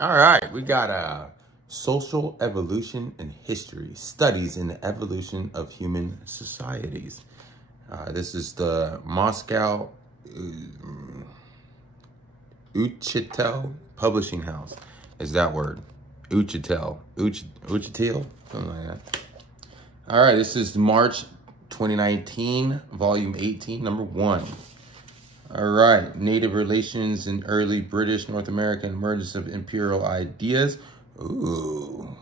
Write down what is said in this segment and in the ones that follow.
All right, we got social evolution and history, studies in the evolution of human societies. This is the Moscow Uchitel Publishing House. Is that word? Uchitel, Uchitel, something like that. All right, this is March 2019, volume 18, number 1. All right, Native Relations in Early British North American Emergence of Imperial Ideas. Ooh,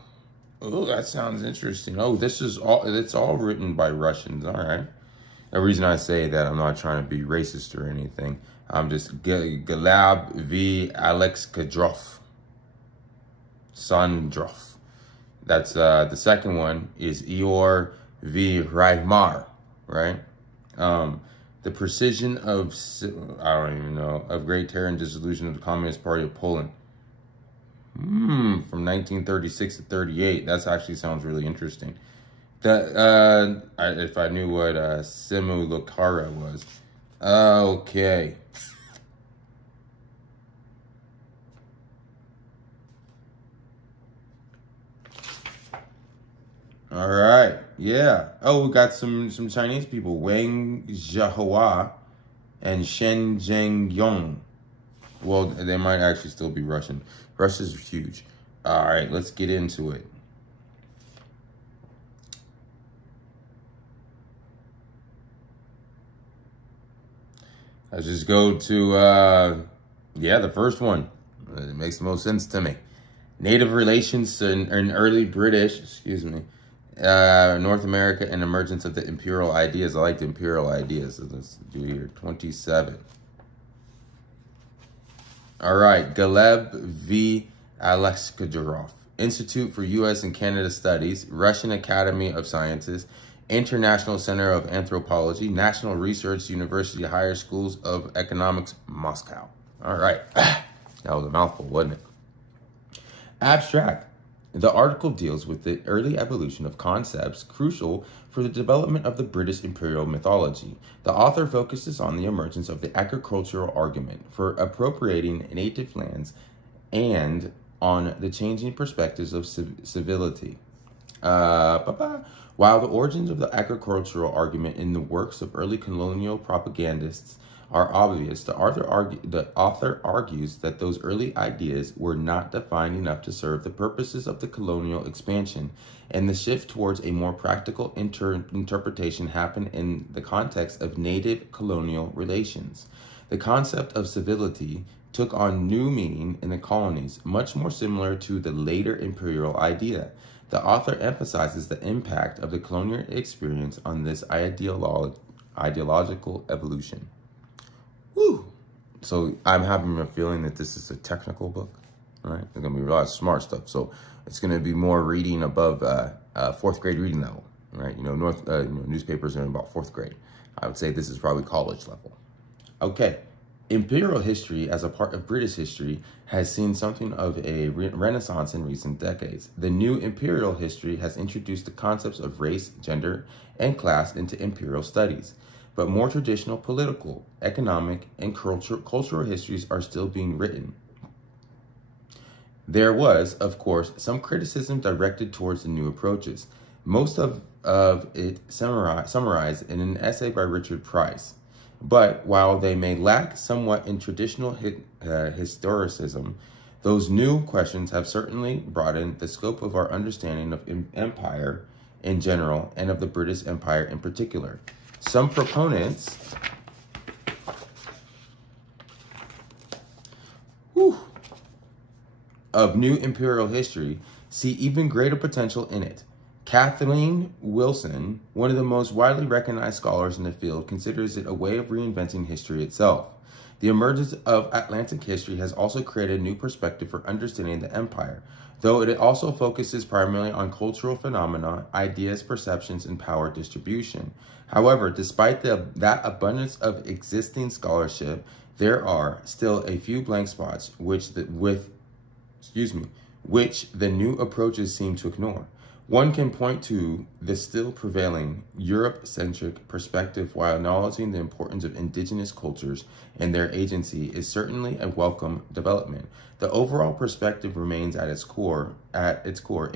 that sounds interesting. Oh, it's all written by Russians. All right. The reason I say that, I'm not trying to be racist or anything. I'm just Galab V. Alexandrov. Sandrov. That's the second one is Eor V. Reimar, right? The precision of, I don't even know, of Great Terror and Dissolution of the Communist Party of Poland. From 1936 to 38. That actually sounds really interesting. That if I knew what Simulacra was. Okay. All right. Yeah. Oh, we got some Chinese people. Wang Zhihua and Shen Zhengyong. Well, they might actually still be Russian. Russia's huge. All right, let's get into it. Let's just go to, the first one. It makes the most sense to me. Native Relations in Early British, North America and Emergence of the Imperial Ideas. I like the Imperial Ideas. So let's do here, 27. All right, Galeb V. Alexandrov, Institute for U.S. and Canada Studies, Russian Academy of Sciences, International Center of Anthropology, National Research University Higher Schools of Economics, Moscow. All right, that was a mouthful, wasn't it? Abstract. The article deals with the early evolution of concepts crucial for the development of the British imperial mythology. The author focuses on the emergence of the agricultural argument for appropriating native lands and on the changing perspectives of civility. While the origins of the agricultural argument in the works of early colonial propagandists are obvious, the author argues that those early ideas were not defined enough to serve the purposes of the colonial expansion, and the shift towards a more practical interpretation happened in the context of native colonial relations. The concept of civility took on new meaning in the colonies, much more similar to the later imperial idea. The author emphasizes the impact of the colonial experience on this ideological evolution. Woo! So I'm having a feeling that this is a technical book, right? There's gonna be a lot of smart stuff. So it's gonna be more reading above 4th grade reading level, right? Newspapers are in about 4th grade. I would say this is probably college level. Okay. Imperial history, as a part of British history, has seen something of a renaissance in recent decades. The new imperial history has introduced the concepts of race, gender, and class into imperial studies. But more traditional political, economic, and cultural histories are still being written. There was, of course, some criticism directed towards the new approaches, most of it summarized in an essay by Richard Price. But while they may lack somewhat in traditional historicism, those new questions have certainly broadened the scope of our understanding of empire in general and of the British Empire in particular. Some proponents of new imperial history see even greater potential in it. Kathleen Wilson, one of the most widely recognized scholars in the field, considers it a way of reinventing history itself. The emergence of Atlantic history has also created a new perspective for understanding the empire, though it also focuses primarily on cultural phenomena, ideas, perceptions, and power distribution. However, despite that abundance of existing scholarship, there are still a few blank spots which the new approaches seem to ignore. One can point to the still prevailing Europe-centric perspective while acknowledging the importance of indigenous cultures and their agency is certainly a welcome development. The overall perspective remains at its core, a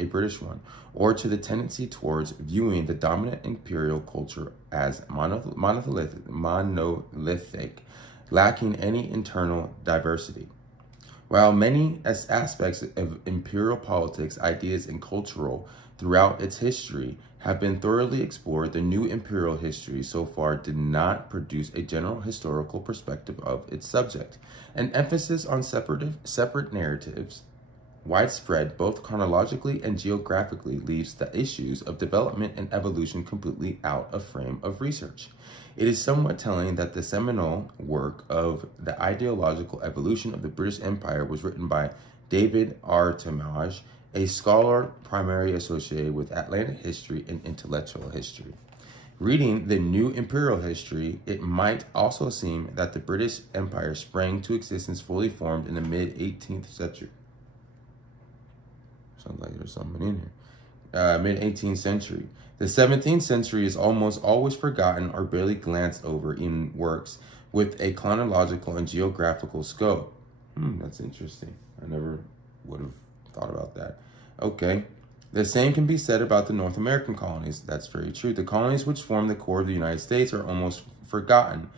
British one, or to the tendency towards viewing the dominant imperial culture as monolithic, lacking any internal diversity. While many aspects of imperial politics, ideas, and cultural throughout its history have been thoroughly explored, the new imperial history so far did not produce a general historical perspective of its subject. An emphasis on separate narratives, widespread both chronologically and geographically, leaves the issues of development and evolution completely out of frame of research. It is somewhat telling that the seminal work of The Ideological Evolution of the British Empire was written by David R. Talmage, a scholar primarily associated with Atlantic history and intellectual history. Reading the new imperial history, it might also seem that the British Empire sprang to existence fully formed in the mid-18th century. Sounds like there's something in here. Mid-18th century. The 17th century is almost always forgotten or barely glanced over in works with a chronological and geographical scope. That's interesting. I never would have thought about that. Okay. The same can be said about the North American colonies. That's very true. The colonies which form the core of the United States are almost forgotten.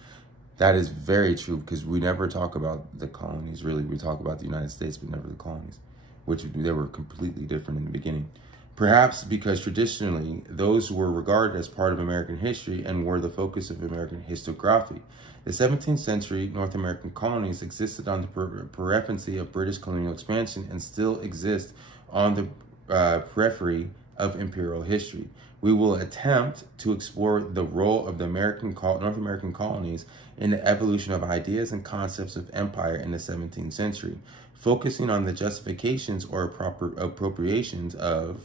That is very true because we never talk about the colonies, really. We talk about the United States, but never the colonies, which they were completely different in the beginning. Perhaps because traditionally, those were regarded as part of American history and were the focus of American historiography. The 17th century North American colonies existed on the periphery of British colonial expansion and still exist on the periphery of imperial history. We will attempt to explore the role of the North American colonies in the evolution of ideas and concepts of empire in the 17th century, focusing on the justifications or proper appropriations of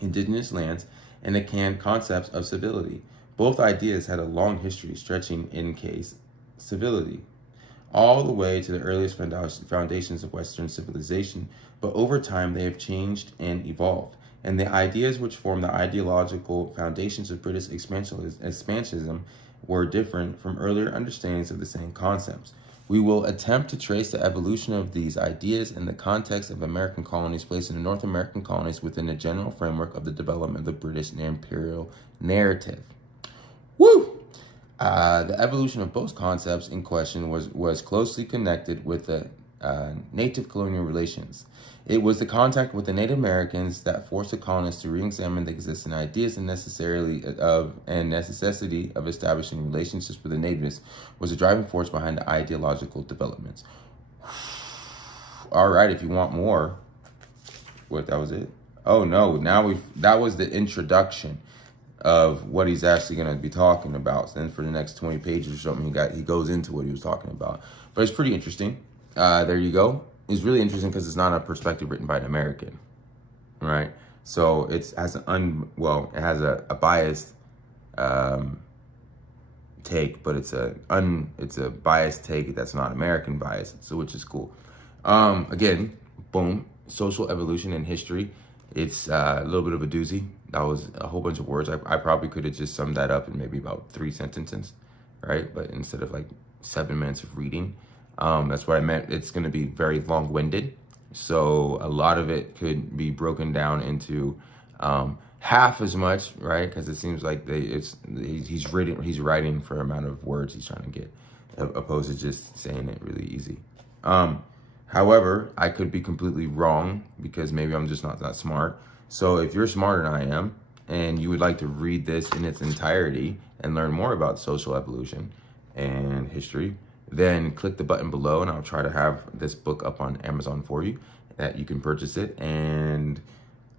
indigenous lands and the concepts of civility. Both ideas had a long history stretching in case civility all the way to the earliest foundations of Western civilization, but over time they have changed and evolved. And the ideas which form the ideological foundations of British expansionism were different from earlier understandings of the same concepts. We will attempt to trace the evolution of these ideas in the context of American colonies, placing the North American colonies within the general framework of the development of the British imperial narrative. Woo! The evolution of both concepts in question was closely connected with the native colonial relations. It was the contact with the Native Americans that forced the colonists to re-examine the existing ideas and necessity of establishing relationships with the natives was the driving force behind the ideological developments. All right, if you want more, that was it? Oh no, that was the introduction of what he's actually going to be talking about. So then for the next 20 pages or something, he goes into what he was talking about. But it's pretty interesting. There you go. It's really interesting because it's not a perspective written by an American, right? So it has a biased take, but it's a biased take that's not American bias, so which is cool. Again, boom, social evolution and history. It's a little bit of a doozy. That was a whole bunch of words. I probably could have just summed that up in maybe about 3 sentences, right? But instead of like 7 minutes of reading. That's what I meant. It's going to be very long-winded. So a lot of it could be broken down into half as much, right? Because it seems like he's writing for the amount of words he's trying to get, opposed to just saying it really easy. However, I could be completely wrong because maybe I'm just not that smart. So if you're smarter than I am and you would like to read this in its entirety and learn more about social evolution and history, then click the button below and I'll try to have this book up on Amazon for you that you can purchase it. And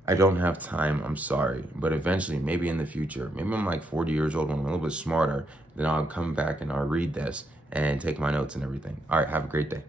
I don't have time, I'm sorry, but eventually, maybe in the future, maybe I'm like 40 years old when I'm a little bit smarter, then I'll come back and I'll read this and take my notes and everything. All right, have a great day.